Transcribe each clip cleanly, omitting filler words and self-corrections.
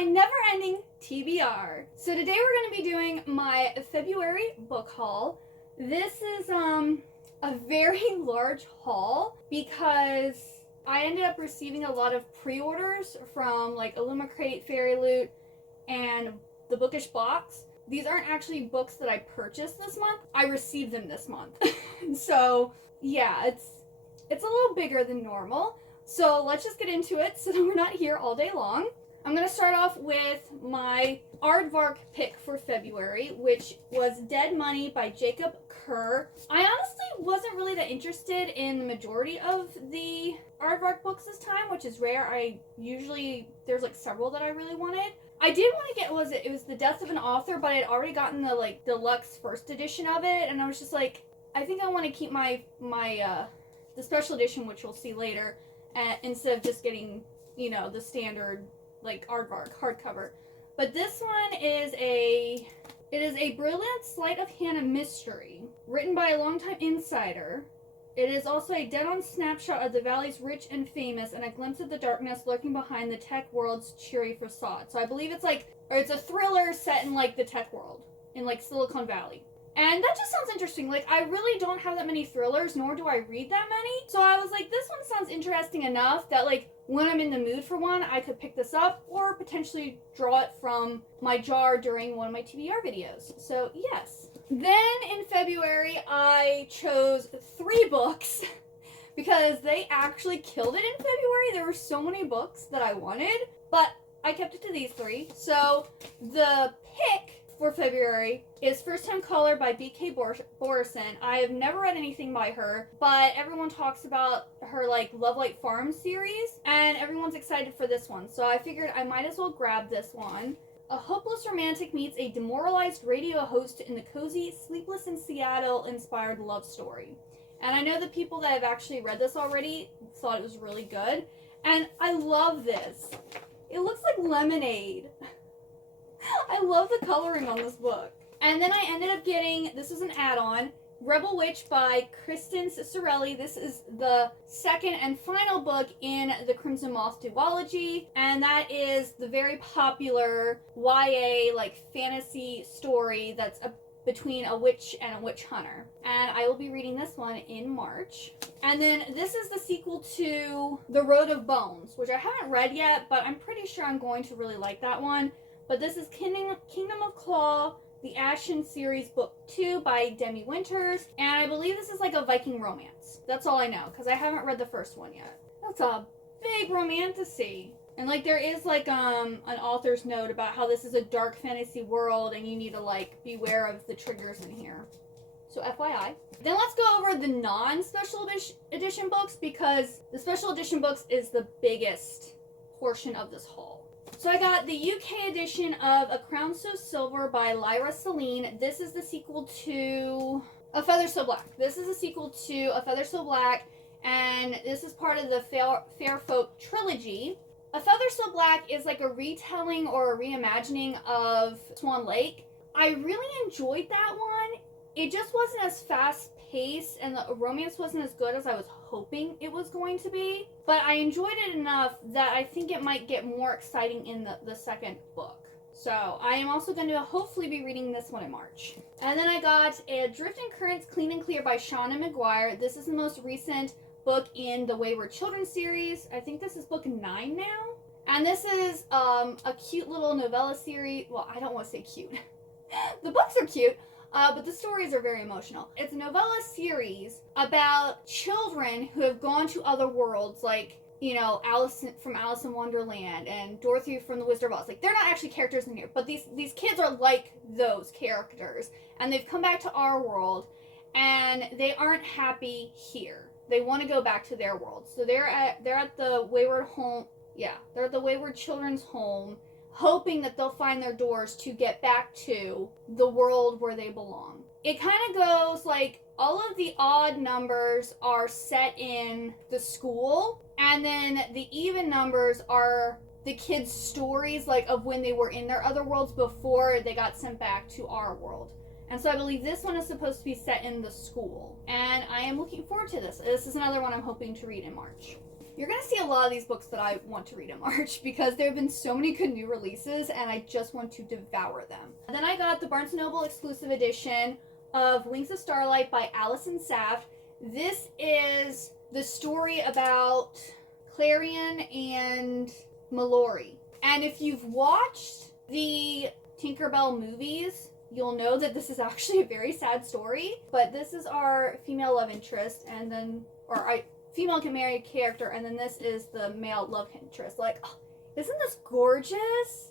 my never-ending TBR. So today we're going to be doing my February book haul. This is a very large haul because I ended up receiving a lot of pre-orders from like Illumicrate, Fairy Loot, and the Bookish Box. These aren't actually books that I purchased this month. I received them this month. So yeah, it's a little bigger than normal. So let's just get into it so that we're not here all day long. I'm going to start off with my aardvark pick for February, which was Dead Money by Jacob Kerr. I honestly wasn't really that interested in the majority of the aardvark books this time, which is rare. There's like several that I really wanted. I did want to get, it was The Death of an Author, but I had already gotten the like deluxe first edition of it, and I was just like, I think I want to keep the special edition, which we'll see later, instead of just getting, the standard like aardvark hardcover. But this one is a Brilliant Sleight of Hand mystery written by a longtime insider. It is also a dead-on snapshot of the valley's rich and famous and a glimpse of the darkness lurking behind the tech world's cheery facade. So I believe it's a thriller set in like the tech world in like Silicon Valley. And that just sounds interesting. Like, I really don't have that many thrillers, nor do I read that many. So I was like, this one sounds interesting enough that, like, when I'm in the mood for one, I could pick this up or potentially draw it from my jar during one of my TBR videos. So, yes. Then in February, I chose 3 books because they actually killed it in February. There were so many books that I wanted, but I kept it to these 3. So the pick for February is First Time Caller by B.K. Borison. I have never read anything by her, but everyone talks about her like Lovelight Farm series, and everyone's excited for this one. So I figured I might as well grab this one. A hopeless romantic meets a demoralized radio host in the cozy Sleepless in Seattle inspired love story. And I know the people that have actually read this already thought it was really good, and I love this. It looks like lemonade. I love the coloring on this book. And then I ended up getting, this is an add-on, Rebel Witch by Kristen Cicerelli. This is the second and final book in the Crimson Moth duology, and that is the very popular YA like fantasy story that's between a witch and a witch hunter. And I will be reading this one in March. And then this is the sequel to The Road of Bones, which I haven't read yet, but I'm pretty sure I'm going to really like that one. But this is Kingdom of Claw, the Ashen series book 2 by Demi Winters, and I believe this is like a Viking romance. That's all I know, because I haven't read the first one yet. That's a big romantasy. And like there is like an author's note about how this is a dark fantasy world and you need to like beware of the triggers in here. So FYI. Then let's go over the non-special edition books, because the special edition books is the biggest portion of this haul. So I got the UK edition of A Crown So Silver by Lyra Celine. This is the sequel to A Feather So Black. This is a sequel to A Feather So Black, and this is part of the Fair Folk trilogy. A Feather So Black is like a retelling or a reimagining of Swan Lake. I really enjoyed that one. It just wasn't as fast-paced, and the romance wasn't as good as I was hoping it was going to be. But I enjoyed it enough that I think it might get more exciting in the second book. So I am also going to hopefully be reading this one in March. And then I got Adrift in Currents Clean and Clear by Shauna McGuire. This is the most recent book in the Wayward Children series. I think this is book 9 now. And this is a cute little novella series. Well, I don't want to say cute. The books are cute. But the stories are very emotional. It's a novella series about children who have gone to other worlds, like, Alice from Alice in Wonderland and Dorothy from The Wizard of Oz. Like, they're not actually characters in here, but these kids are like those characters. And they've come back to our world, and they aren't happy here. They want to go back to their world. So they're at the Wayward home. Yeah, they're at the Wayward Children's home, hoping that they'll find their doors to get back to the world where they belong. It kind of goes like all of the odd numbers are set in the school, and then the even numbers are the kids' stories, like of when they were in their other worlds before they got sent back to our world. And so I believe this one is supposed to be set in the school, and I am looking forward to this. This is another one I'm hoping to read in March. You're going to see a lot of these books that I want to read in March because there have been so many good new releases and I just want to devour them. And then I got the Barnes & Noble exclusive edition of Wings of Starlight by Allison Saft. This is the story about Clarion and Mallory. And if you've watched the Tinkerbell movies, you'll know that this is actually a very sad story. But this is our female love interest, and then, female can marry a character, and then this is the male love interest. Like, oh, isn't this gorgeous?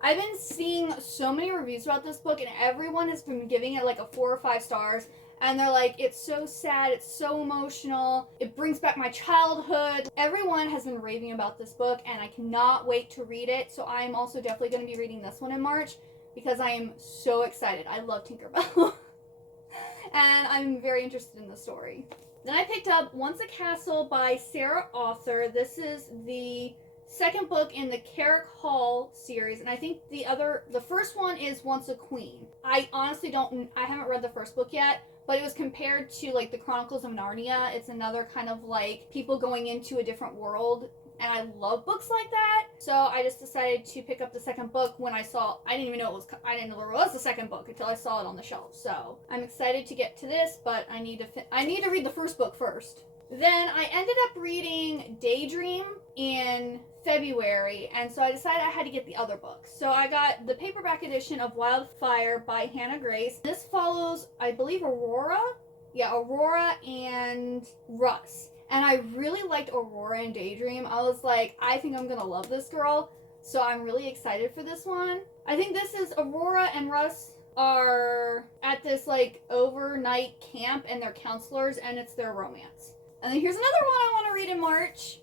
I've been seeing so many reviews about this book, and everyone has been giving it like a 4 or 5 stars. And they're like, it's so sad, it's so emotional, it brings back my childhood. Everyone has been raving about this book, and I cannot wait to read it. So I'm also definitely going to be reading this one in March because I am so excited. I love Tinkerbell. And I'm very interested in the story. Then I picked up Once a Castle by Sarah Author. This is the second book in the Carrick Hall series, and I think the first one is Once a Queen. I honestly I haven't read the first book yet, but it was compared to like the Chronicles of Narnia. It's another kind of like people going into a different world, and I love books like that. So I just decided to pick up the second book when I didn't even know there was the second book until I saw it on the shelf. So I'm excited to get to this, but I need to read the first book first. Then I ended up reading Daydream in February, and so I decided I had to get the other book. So I got the paperback edition of Wildfire by Hannah Grace. This follows, I believe, Aurora and Russ. And I really liked Aurora and Daydream. I was like, I think I'm gonna love this girl. So I'm really excited for this one. I think this is Aurora and Russ are at this like overnight camp, and they're counselors, and it's their romance. And then here's another one I want to read in March.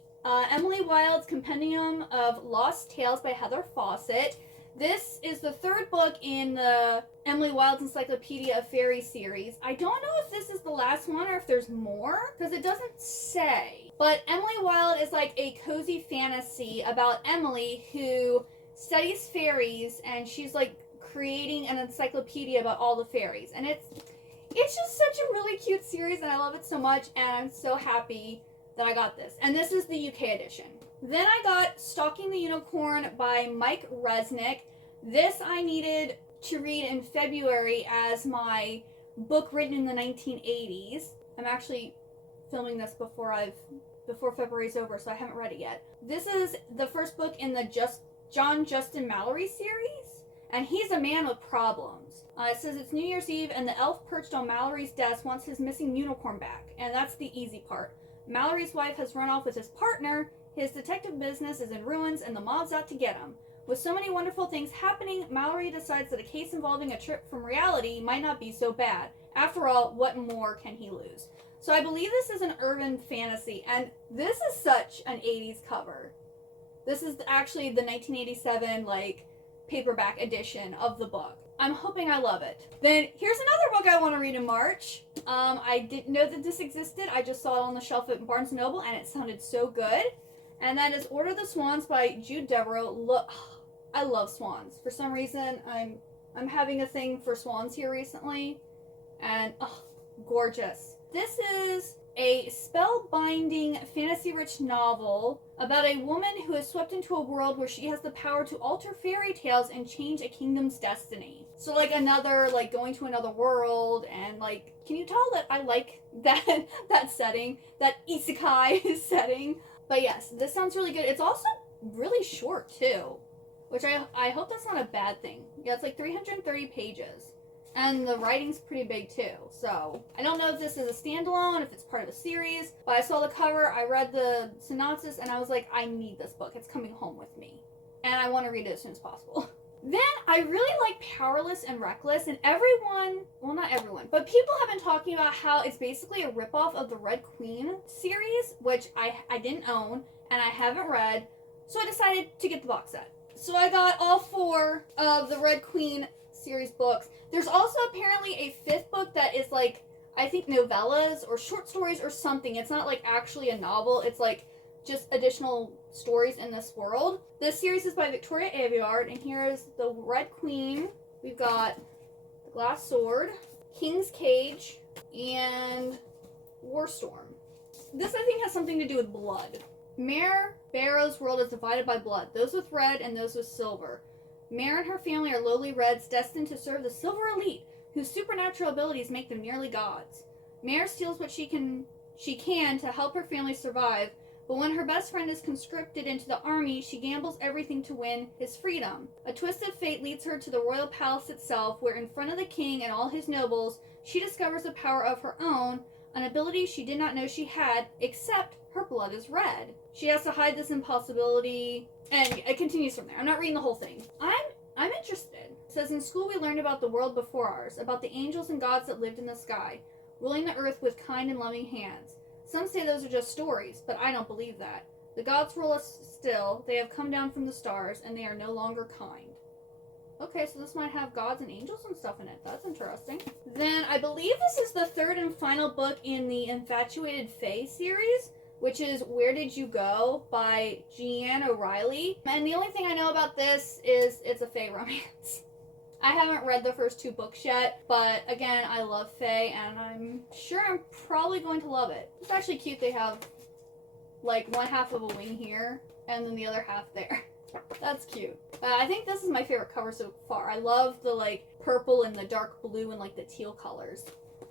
Emily Wilde's Compendium of Lost Tales by Heather Fawcett. This is the third book in the Emily Wilde's Encyclopedia of Fairy series. I don't know if this is the last one or if there's more, because it doesn't say. But Emily Wilde is like a cozy fantasy about Emily who studies fairies, and she's like creating an encyclopedia about all the fairies. And it's just such a really cute series, and I love it so much, and I'm so happy that I got this. And this is the UK edition. Then I got Stalking the Unicorn by Mike Resnick. This I needed to read in February as my book written in the 1980s. I'm actually filming this before February's over, so I haven't read it yet. This is the first book in the John Justin Mallory series, and he's a man with problems. It says it's New Year's Eve, and the elf perched on Mallory's desk wants his missing unicorn back, and that's the easy part. Mallory's wife has run off with his partner, his detective business is in ruins, and the mob's out to get him. With so many wonderful things happening, Mallory decides that a case involving a trip from reality might not be so bad. After all, what more can he lose? So I believe this is an urban fantasy, and this is such an 80s cover. This is actually the 1987, paperback edition of the book. I'm hoping I love it. Then here's another book I want to read in March. I didn't know that this existed. I just saw it on the shelf at Barnes & Noble, and it sounded so good. And that is Order of the Swans by Jude Deveraux. Look, I love swans. For some reason, I'm having a thing for swans here recently. And, gorgeous. This is a spellbinding, fantasy-rich novel about a woman who is swept into a world where she has the power to alter fairy tales and change a kingdom's destiny. So, another, going to another world, and, can you tell that I like that setting? That isekai setting? But yes, this sounds really good. It's also really short, too. Which I hope that's not a bad thing. Yeah, it's 330 pages. And the writing's pretty big, too. So, I don't know if this is a standalone, if it's part of a series. But I saw the cover, I read the synopsis, and I was like, I need this book. It's coming home with me. And I want to read it as soon as possible. Then, I really like Powerless and Reckless, and everyone, well, not everyone, but people have been talking about how it's basically a ripoff of the Red Queen series, which I didn't own, and I haven't read, so I decided to get the box set. So I got all 4 of the Red Queen series books. There's also apparently a 5th book that is I think novellas or short stories or something. It's not actually a novel. It's just additional stories in this world. This series is by Victoria Aveyard, and here is the Red Queen. We've got the Glass Sword, King's Cage, and Warstorm. This I think has something to do with blood. Mare Barrow's world is divided by blood, those with red and those with silver. Mare and her family are lowly reds destined to serve the silver elite, whose supernatural abilities make them nearly gods. Mare steals what she can to help her family survive, but when her best friend is conscripted into the army, she gambles everything to win his freedom. A twist of fate leads her to the royal palace itself, where in front of the king and all his nobles, she discovers a power of her own, an ability she did not know she had, except her blood is red. She has to hide this impossibility, and it continues from there. I'm not reading the whole thing. I'm interested. It says, in school we learned about the world before ours, about the angels and gods that lived in the sky, ruling the earth with kind and loving hands. Some say those are just stories, but I don't believe that. The gods rule us still, they have come down from the stars, and they are no longer kind. Okay, so this might have gods and angels and stuff in it. That's interesting. Then I believe this is the third and final book in the Infatuated Fae series, which is Where Did You Go by Jeanne O'Reilly. And the only thing I know about this is it's a Fae romance. I haven't read the first 2 books yet, but again, I love Fae, and I'm sure I'm probably going to love it. It's actually cute. They have like one half of a wing here, and then the other half there. That's cute. I think this is my favorite cover so far. I love the like purple and the dark blue and like the teal colors.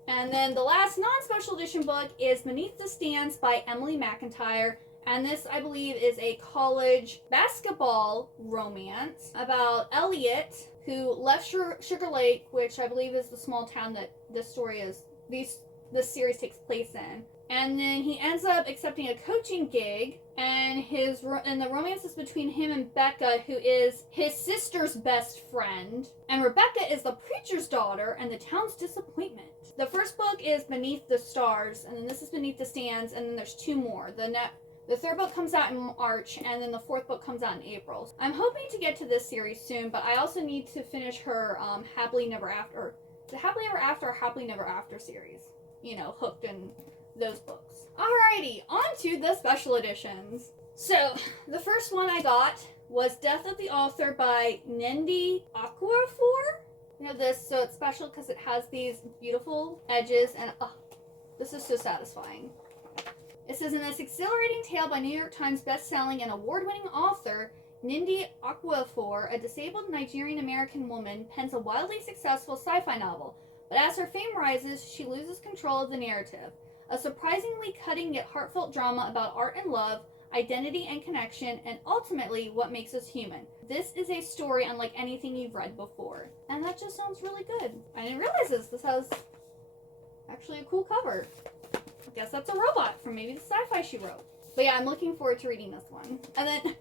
And then the last non-special edition book is Beneath the Stands by Emily McIntyre. And this, I believe, is a college basketball romance about Elliot, who left Sugar Lake, which I believe is the small town that this series takes place in. And then he ends up accepting a coaching gig, and the romance is between him and Becca, who is his sister's best friend. And Rebecca is the preacher's daughter and the town's disappointment. The first book is Beneath the Stars, and then this is Beneath the Stands, and then there's 2 more. The third book comes out in March, and then the 4th book comes out in April. I'm hoping to get to this series soon, but I also need to finish her Happily Never After. The Happily Ever After or Happily Never After series. You know, Hooked in those books. Alrighty, on to the special editions. So, the first one I got was Death of the Author by Nindi Okorafor. You know this, so it's special because it has these beautiful edges, and this is so satisfying. It says, in this exhilarating tale by New York Times best-selling and award-winning author, Nindi Okorafor, a disabled Nigerian-American woman, pens a wildly successful sci-fi novel, but as her fame rises, she loses control of the narrative. A surprisingly cutting yet heartfelt drama about art and love, identity and connection, and ultimately what makes us human. This is a story unlike anything you've read before. And that just sounds really good. I didn't realize this. This has actually a cool cover. I guess that's a robot from maybe the sci-fi she wrote. But yeah, I'm looking forward to reading this one. And then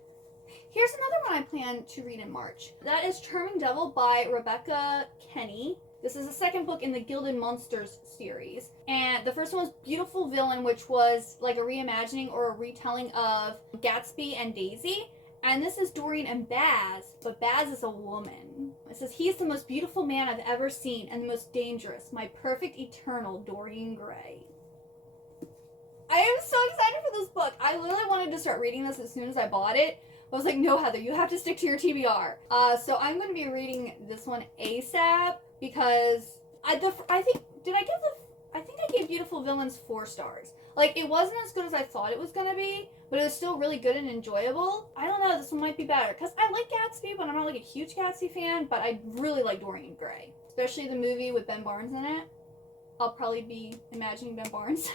here's another one I plan to read in March. That is Charming Devil by Rebecca Kenny. This is the second book in the Gilded Monsters series. And the first one was Beautiful Villain, which was like a reimagining or a retelling of Gatsby and Daisy. And this is Dorian and Baz, but Baz is a woman. It says, he's the most beautiful man I've ever seen and the most dangerous, my perfect eternal Dorian Gray. I am so excited for this book. I literally wanted to start reading this as soon as I bought it. I was like, no, Heather, you have to stick to your TBR. So I'm going to be reading this one ASAP because I think I gave Beautiful Villains 4 stars. Like, it wasn't as good as I thought it was going to be, but it was still really good and enjoyable. I don't know, this one might be better because I like Gatsby, but I'm not like a huge Gatsby fan, but I really like Dorian Gray, especially the movie with Ben Barnes in it. I'll probably be imagining Ben Barnes.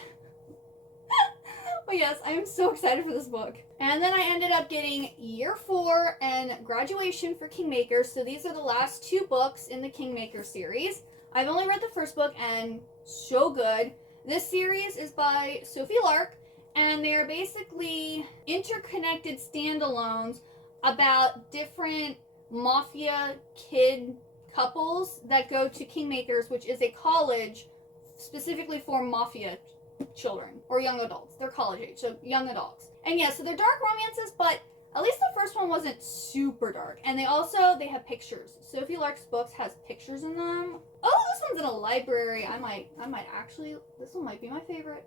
But yes, I am so excited for this book. And then I ended up getting Year 4 and Graduation for Kingmaker. So these are the last 2 books in the Kingmaker series. I've only read the first book and so good. This series is by Sophie Lark, and they're basically interconnected standalones about different mafia kid couples that go to Kingmakers, which is a college specifically for mafia children or young adults. They're college age, so young adults. And yeah, so they're dark romances, but at least the first one wasn't super dark. And they have pictures. Sophie Lark's books has pictures in them. Oh, this one's in a library. I might actually, this one might be my favorite.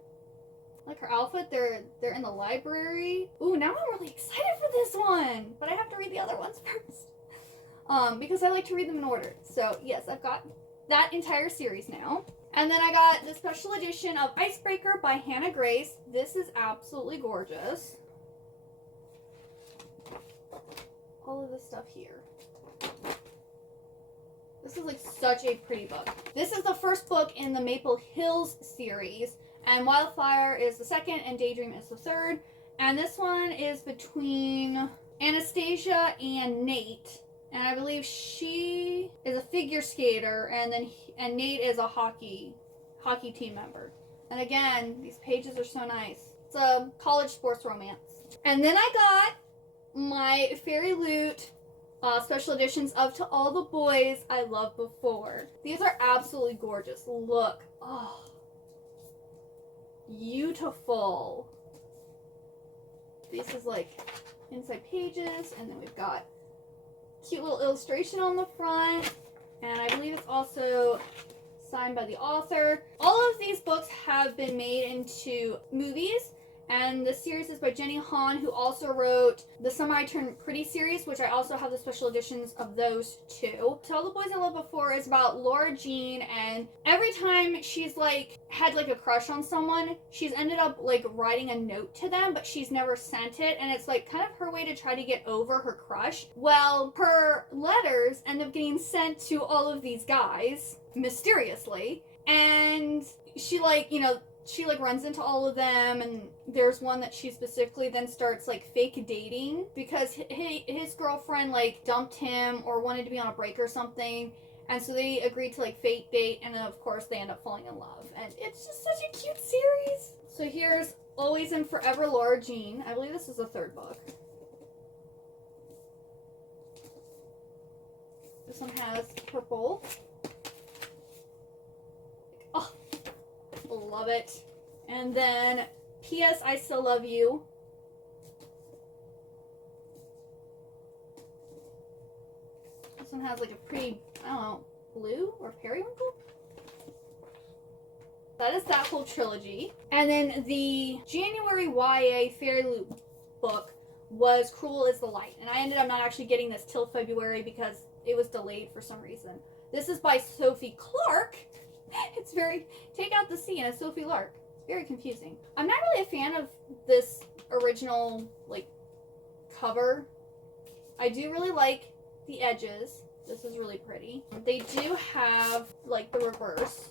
Like her outfit, they're in the library. Ooh, now I'm really excited for this one. But I have to read the other ones first. Because I like to read them in order. So yes, I've got that entire series now. And then I got the special edition of Icebreaker by Hannah Grace. This is absolutely gorgeous. all of this stuff here. This is like such a pretty book. This is the first book in the Maple Hills series, and Wildfire is the second, and Daydream is the third. And this one is between Anastasia and Nate, and I believe she is a figure skater, and Nate is a hockey team member. And again, these pages are so nice. It's a college sports romance. And then I got my Fairy Loot special editions of To All the Boys I Loved Before. These are absolutely gorgeous. Look. Oh. Beautiful. This is like inside pages, and then we've got cute little illustration on the front, and I believe it's also signed by the author. All of these books have been made into movies, and the series is by Jenny Han, who also wrote the Summer I Turned Pretty series, which I also have the special editions of those too. To All the Boys I Loved Before is about Laura Jean, and every time she's like had like a crush on someone, she's ended up like writing a note to them, but she's never sent it, and it's like kind of her way to try to get over her crush. Well, her letters end up getting sent to all of these guys mysteriously, and she runs into all of them, and there's one that she specifically then starts like fake dating because his girlfriend like dumped him or wanted to be on a break or something, and so they agreed to like fake date, and then of course they end up falling in love, and it's just such a cute series. So here's Always and Forever Laura Jean. I believe this is the third book. This one has purple. Oh, love it. And then P.S. I Still Love You. This one has like a pretty, I don't know, blue or periwinkle? That is that whole trilogy. And then the January YA Fairy Loot book was Cruel is the Light. And I ended up not actually getting this till February because it was delayed for some reason. This is by Sophie Clark. It's very, take out the C and it's Sophie Clark. It's very confusing. I'm not really a fan of this original, like, cover. I do really like the edges. This is really pretty. They do have, like, the reverse.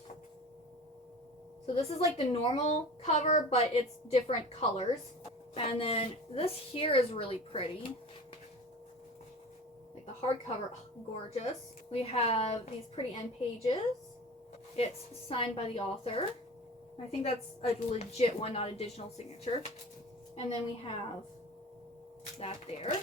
So this is like the normal cover, but it's different colors. And then this here is really pretty. Like the hardcover, oh, gorgeous. We have these pretty end pages. It's signed by the author. I think that's a legit one, not a digital signature. And then we have that there.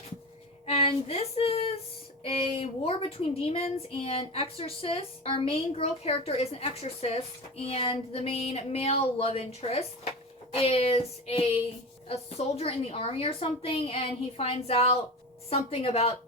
And this is a war between demons and exorcists. Our main girl character is an exorcist, and the main male love interest is a soldier in the army or something, and he finds out something about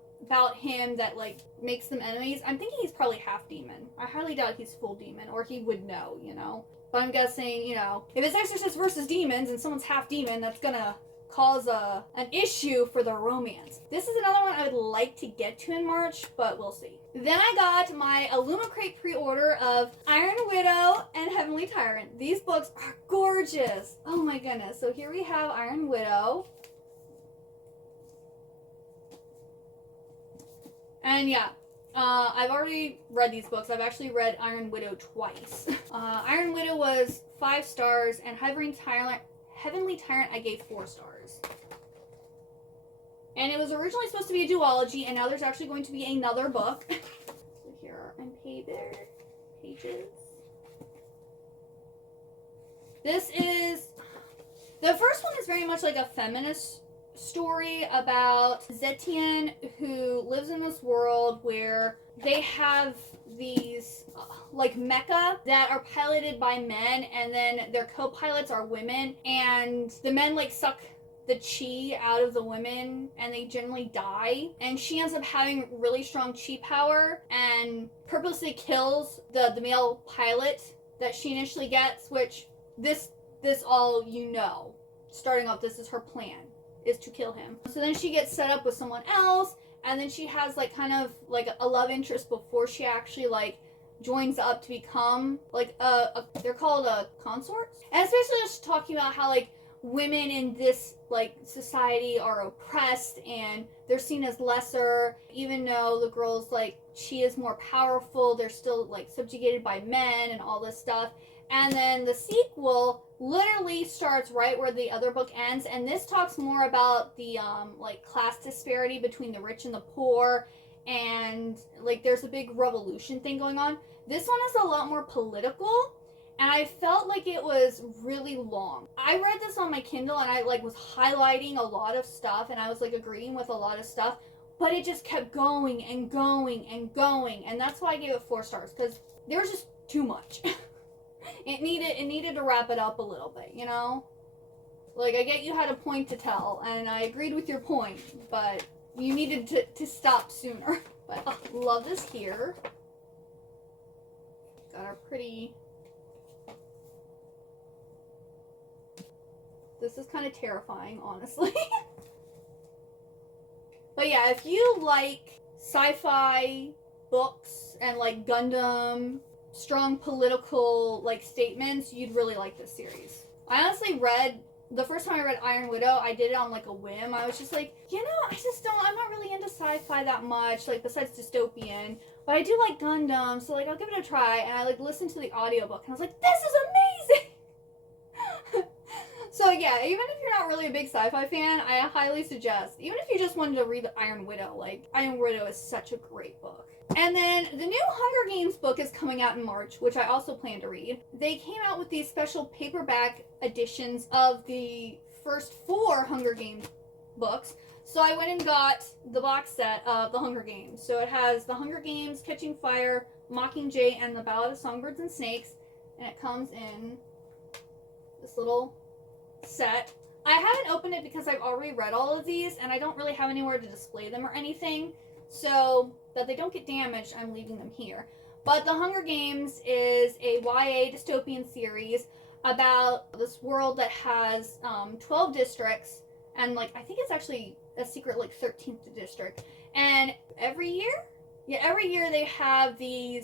him that like makes them enemies. I'm thinking he's probably half demon. I highly doubt he's full demon, or he would know, you know. But I'm guessing, you know, if it's exorcist versus demons and someone's half demon, that's gonna cause an issue for the romance. This is another one I would like to get to in March, but we'll see. Then I got my Illumicrate pre-order of Iron Widow and Heavenly Tyrant. These books are gorgeous. Oh my goodness. So here we have Iron Widow. And yeah, I've already read these books. I've actually read Iron Widow twice. Iron Widow was 5 stars, and Heavenly Tyrant I gave 4 stars. And it was originally supposed to be a duology, and now there's actually going to be another book. So here are pages. This is, the first one is very much like a feminist story about Zetian, who lives in this world where they have these like mecha that are piloted by men, and then their co-pilots are women, and the men like suck the chi out of the women and they generally die, and she ends up having really strong chi power and purposely kills the male pilot that she initially gets, which this all, you know, starting off, this is her plan, is to kill him. So then she gets set up with someone else, and then she has like kind of like a love interest before she actually like joins up to become like they're called consorts. And especially just talking about how like women in this like society are oppressed and they're seen as lesser, even though the girl's like she is more powerful, they're still like subjugated by men and all this stuff. And then the sequel literally starts right where the other book ends, and this talks more about the like class disparity between the rich and the poor, and like there's a big revolution thing going on. This one is a lot more political, and I felt like it was really long. I read this on my Kindle and I like was highlighting a lot of stuff and I was like agreeing with a lot of stuff, but it just kept going and going and going, and that's why I gave it 4 stars, because there was just too much. It needed to wrap it up a little bit, you know? Like, I get you had a point to tell, and I agreed with your point, but you needed to stop sooner. But I love this here. Got our pretty... This is kind of terrifying, honestly. But yeah, if you like sci-fi books and like Gundam, strong political like statements, you'd really like this series. I honestly read, the first time I read Iron Widow, I did it on like a whim. I was just like, you know, I'm not really into sci-fi that much, like besides dystopian, but I do like Gundam, so like I'll give it a try. And I like listened to the audiobook and I was like, this is amazing. So yeah, even if you're not really a big sci-fi fan, I highly suggest, even if you just wanted to read the Iron Widow, like Iron Widow is such a great book. And then the new Hunger Games book is coming out in March, which I also plan to read. They came out with these special paperback editions of the first 4 Hunger Games books. So I went and got the box set of the Hunger Games. So it has the Hunger Games, Catching Fire, Mockingjay, and the Ballad of Songbirds and Snakes. And it comes in this little set. I haven't opened it because I've already read all of these and I don't really have anywhere to display them or anything. So that they don't get damaged, I'm leaving them here. But The Hunger Games is a YA dystopian series about this world that has 12 districts, and like I think it's actually a secret like 13th district. And every year they have the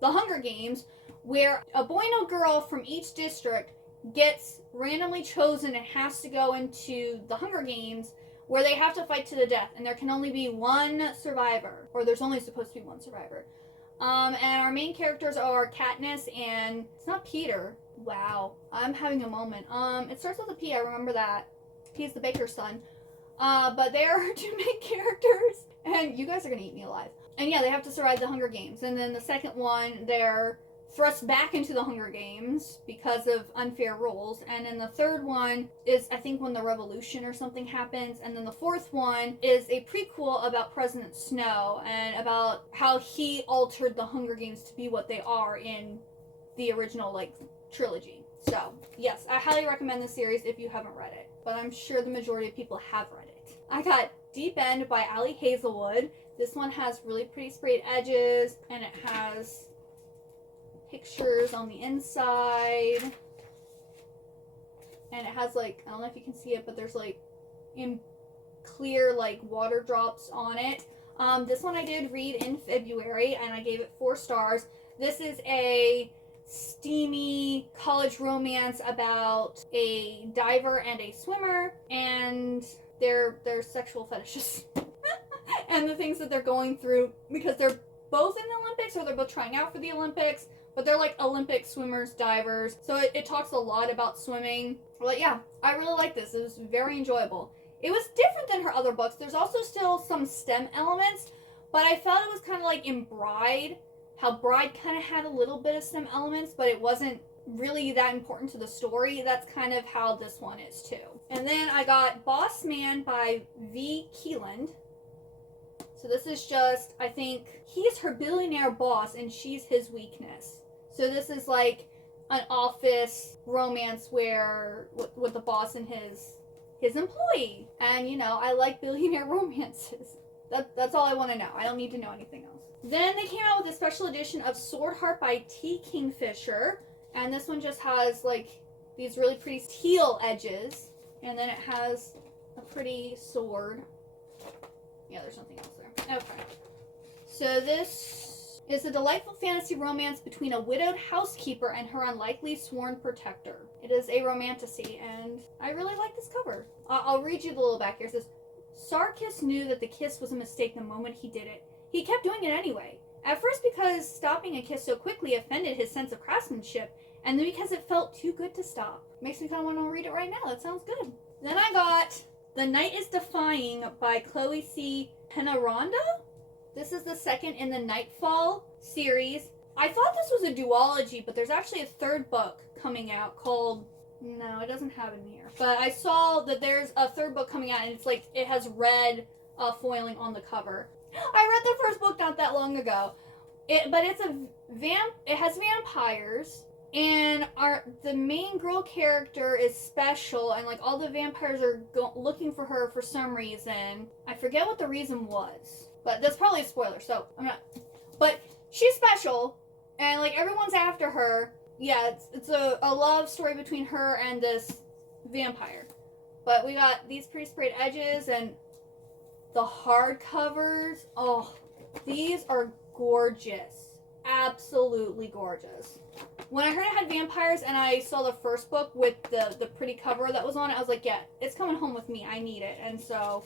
Hunger Games, where a boy and a girl from each district gets randomly chosen and has to go into the Hunger Games, where they have to fight to the death, and there can only be one survivor, or there's only supposed to be one survivor. And our main characters are Katniss and, it's not Peter. Wow, I'm having a moment. It starts with a P, I remember that. He's the baker's son. But they are our 2 main characters, and you guys are gonna eat me alive. And yeah, they have to survive the Hunger Games. And then the second one, they're thrust back into the Hunger Games because of unfair rules. And then the third one is, I think, when the revolution or something happens. And then the fourth one is a prequel about President Snow and about how he altered the Hunger Games to be what they are in the original, like, trilogy. So, yes, I highly recommend this series if you haven't read it. But I'm sure the majority of people have read it. I got Deep End by Ali Hazelwood. This one has really pretty sprayed edges, and it has pictures on the inside, and it has like, I don't know if you can see it, but there's like in clear like water drops on it. This one I did read in February and I gave it 4 stars. This is a steamy college romance about a diver and a swimmer and their sexual fetishes and the things that they're going through, because they're both in the Olympics, or they're both trying out for the Olympics. But they're like Olympic swimmers, divers. So it talks a lot about swimming. But yeah, I really like this. It was very enjoyable. It was different than her other books. There's also still some STEM elements. But I felt it was kind of like in Bride. How Bride kind of had a little bit of STEM elements, but it wasn't really that important to the story. That's kind of how this one is too. And then I got Boss Man by V. Keeland. So this is just, I think, he's her billionaire boss and she's his weakness. So this is like an office romance where with the boss and his employee. And you know, I like billionaire romances. That's all I want to know. I don't need to know anything else. Then they came out with a special edition of Sword Heart by T. Kingfisher. And this one just has like these really pretty teal edges. And then it has a pretty sword. Yeah, there's something else there. Okay. So this It's a delightful fantasy romance between a widowed housekeeper and her unlikely sworn protector. It is a romantasy, and I really like this cover. I'll read you the little back here. It says, Sarkis knew that the kiss was a mistake the moment he did it. He kept doing it anyway. At first because stopping a kiss so quickly offended his sense of craftsmanship, and then because it felt too good to stop. Makes me kind of want to read it right now. That sounds good. Then I got The Night is Defying by Chloe C. Penaranda. This is the second in the Nightfall series. I thought this was a duology, but there's actually a third book coming out called... No, it doesn't have it in here. But I saw that there's a third book coming out, and it's like, it has red foiling on the cover. I read the first book not that long ago. But it's it has vampires, and the main girl character is special, and like all the vampires are looking for her for some reason. I forget what the reason was, but that's probably a spoiler, so I'm not. But she's special, and like everyone's after her. Yeah, it's a love story between her and this vampire. But we got these pretty sprayed edges and the hardcovers. Oh, these are gorgeous. Absolutely gorgeous. When I heard it had vampires and I saw the first book with the pretty cover that was on it, I was like, yeah, it's coming home with me. I need it. And so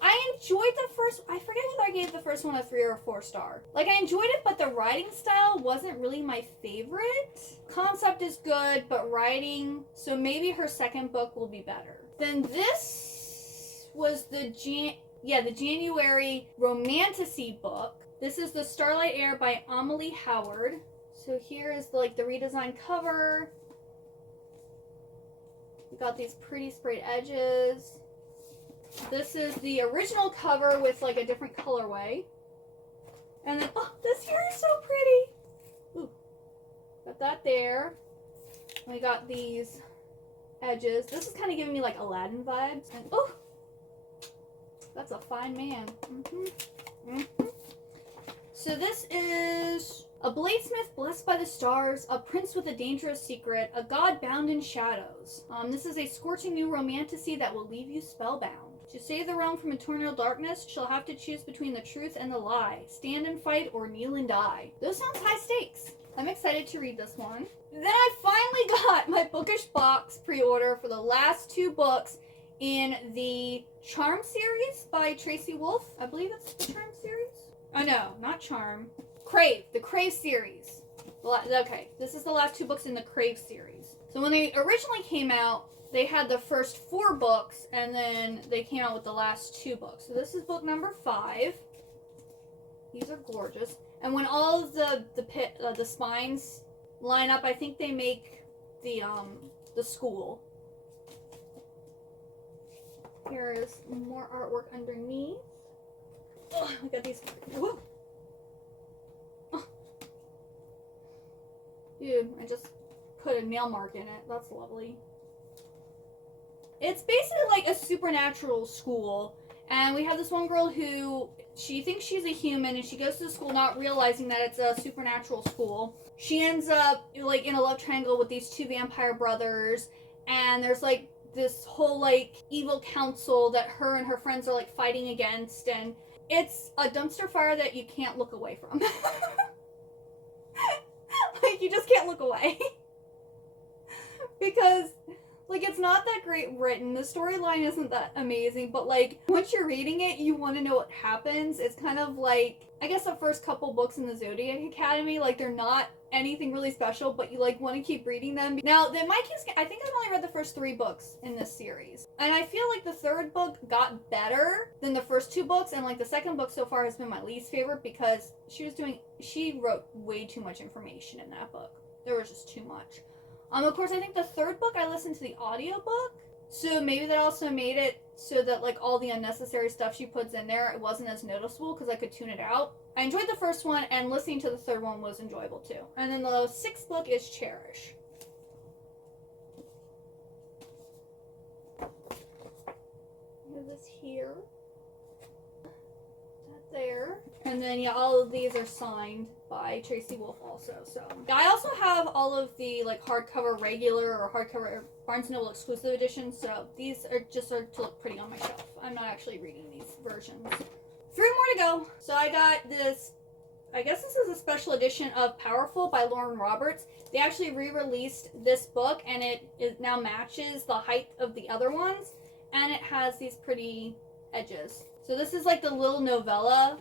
I enjoyed the first... I forget whether I gave the first one a 3 or a 4 star. Like, I enjoyed it, but the writing style wasn't really my favorite. Concept is good, but writing... So maybe her second book will be better. Then this was the January romantasy book. This is The Starlight Heir by Amelie Howard. So here is the redesigned cover. We got these pretty sprayed edges. This is the original cover with like a different colorway. And then, oh, this here is so pretty. Ooh, got that there. We got these edges. This is kind of giving me like Aladdin vibes. And oh, that's a fine man. So this is a bladesmith blessed by the stars, a prince with a dangerous secret, a god bound in shadows. This is a scorching new romantasy that will leave you spellbound. To save the realm from eternal darkness, she'll have to choose between the truth and the lie. Stand and fight or kneel and die. Those sounds high stakes. I'm excited to read this one. Then I finally got my bookish box pre-order for the last 2 books in the Charm series by Tracy Wolff. I believe it's the Charm series. Oh no, not Charm. Crave. The Crave series. Okay, this is the last 2 books in the Crave series. So when they originally came out, they had the first 4 books, and then they came out with the last 2 books. So this is book number 5. These are gorgeous. And when all of the spines line up, I think they make the school. Here is more artwork underneath. Oh, look at these. Whoa. Oh. Dude, I just put a nail mark in it. That's lovely. It's basically like a supernatural school, and we have this one girl who, she thinks she's a human, and she goes to the school not realizing that it's a supernatural school. She ends up like in a love triangle with these 2 vampire brothers, and there's like this whole like evil council that her and her friends are like fighting against, and it's a dumpster fire that you can't look away from. Like, you just can't look away. Because like, it's not that great written. The storyline isn't that amazing, but like, once you're reading it, you want to know what happens. It's kind of like, I guess the first couple books in the Zodiac Academy, like, they're not anything really special, but you like want to keep reading them. Now, I think I've only read the first 3 books in this series, and I feel like the 3rd book got better than the first 2 books, and like the 2nd book so far has been my least favorite because she wrote way too much information in that book. There was just too much. Of course, I think the 3rd book I listened to the audiobook, so maybe that also made it so that like all the unnecessary stuff she puts in there, it wasn't as noticeable because I could tune it out. I enjoyed the first one, and listening to the 3rd one was enjoyable too. And then the 6th book is Cherish. This here. That there. And then, yeah, all of these are signed by Tracy Wolff also. So I also have all of the like hardcover regular or hardcover Barnes & Noble exclusive editions. So these are just to look pretty on my shelf. I'm not actually reading these versions. 3 more to go. So I got this I guess this is a special edition of Powerful by Lauren Roberts. They actually re-released this book, and it now matches the height of the other ones, and it has these pretty edges. So this is like the little novella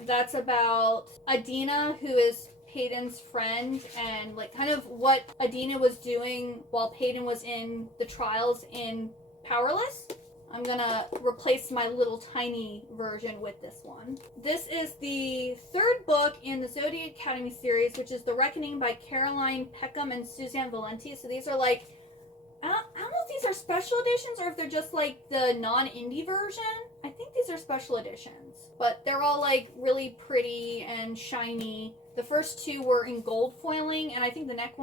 that's about Adina, who is Peyton's friend, and like kind of what Adina was doing while Peyton was in the trials in Powerless. I'm gonna replace my little tiny version with this one. This is the third book in the Zodiac Academy series, which is The Reckoning by Caroline Peckham and Suzanne Valenti. So these are like, I don't know if these are special editions or if they're just like the non-indie version. I think these are special editions, but they're all like really pretty and shiny. The first two were in gold foiling, and I think the next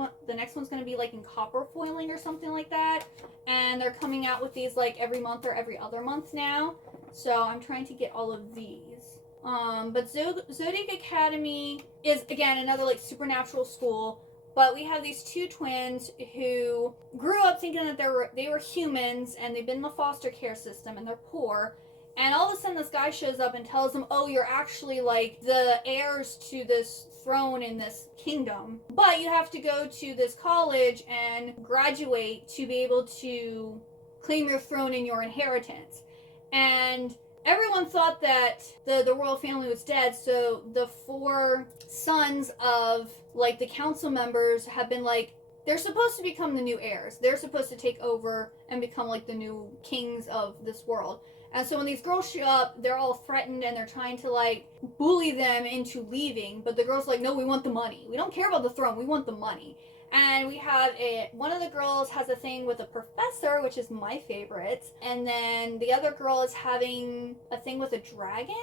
one's going to be like in copper foiling or something like that. And they're coming out with these like every month or every other month now. So I'm trying to get all of these. But Zodiac Academy is, again, another like supernatural school. But we have these two twins who grew up thinking that they were humans, and they've been in the foster care system, and they're poor. And all of a sudden this guy shows up and tells them, oh, you're actually like the heirs to this throne in this kingdom, but you have to go to this college and graduate to be able to claim your throne and your inheritance. And everyone thought that the royal family was dead, so the four sons of like the council members have been like, they're supposed to become the new heirs. They're supposed to take over and become like the new kings of this world. And so when these girls show up, they're all threatened and they're trying to like bully them into leaving. But the girls are like, no, we want the money. We don't care about the throne. We want the money. And we have one of the girls has a thing with a professor, which is my favorite. And then the other girl is having a thing with a dragon.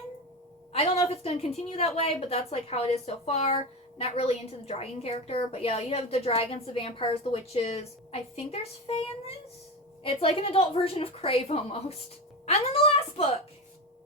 I don't know if it's going to continue that way, but that's like how it is so far. Not really into the dragon character. But yeah, you have the dragons, the vampires, the witches. I think there's fae in this. It's like an adult version of Crave almost. And then the last book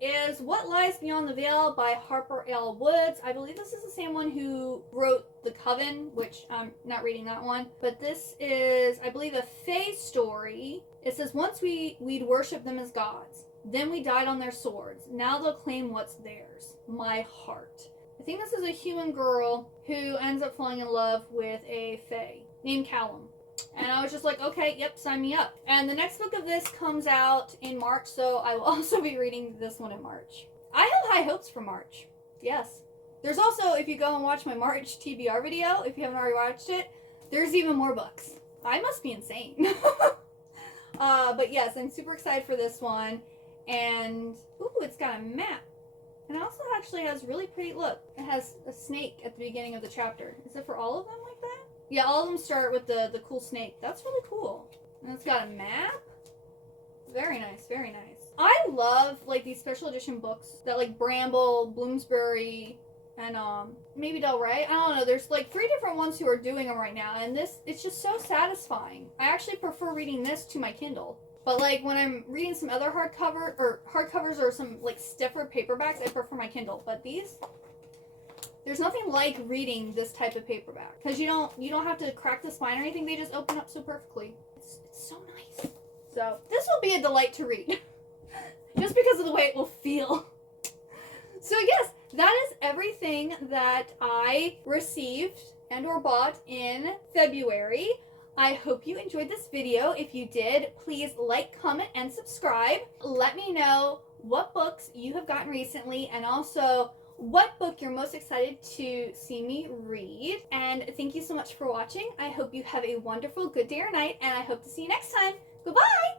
is What Lies Beyond the Veil by Harper L. Woods. I believe this is the same one who wrote The Coven, which I'm not reading that one. But this is, I believe, a fae story. It says, once we'd worship them as gods. Then we died on their swords. Now they'll claim what's theirs. My heart. I think this is a human girl who ends up falling in love with a fae named Callum. And I was just like, okay, yep, sign me up. And the next book of this comes out in March, so I will also be reading this one in March. I have high hopes for March. Yes. There's also, if you go and watch my March TBR video, if you haven't already watched it, there's even more books. I must be insane. But yes, I'm super excited for this one. And, ooh, it's got a map. And it also actually has really pretty, look, it has a snake at the beginning of the chapter. Is it for all of them like that? Yeah, all of them start with the cool snake. That's really cool. And it's got a map. Very nice, very nice. I love, like, these special edition books that, like, Bramble, Bloomsbury, and, maybe Del Rey. I don't know. There's, like, 3 different ones who are doing them right now. And this, it's just so satisfying. I actually prefer reading this to my Kindle. But, like, when I'm reading some other hardcovers or some, like, stiffer paperbacks, I prefer my Kindle. But these... There's nothing like reading this type of paperback, because you don't have to crack the spine or anything. They just open up so perfectly. It's so nice. So this will be a delight to read, just because of the way it will feel. So yes, that is everything that I received and or bought in February. I hope you enjoyed this video. If you did, please like, comment, and subscribe. Let me know what books you have gotten recently, and also what book you're most excited to see me read. And thank you so much for watching. I hope you have a wonderful good day or night, and I hope to see you next time. Goodbye!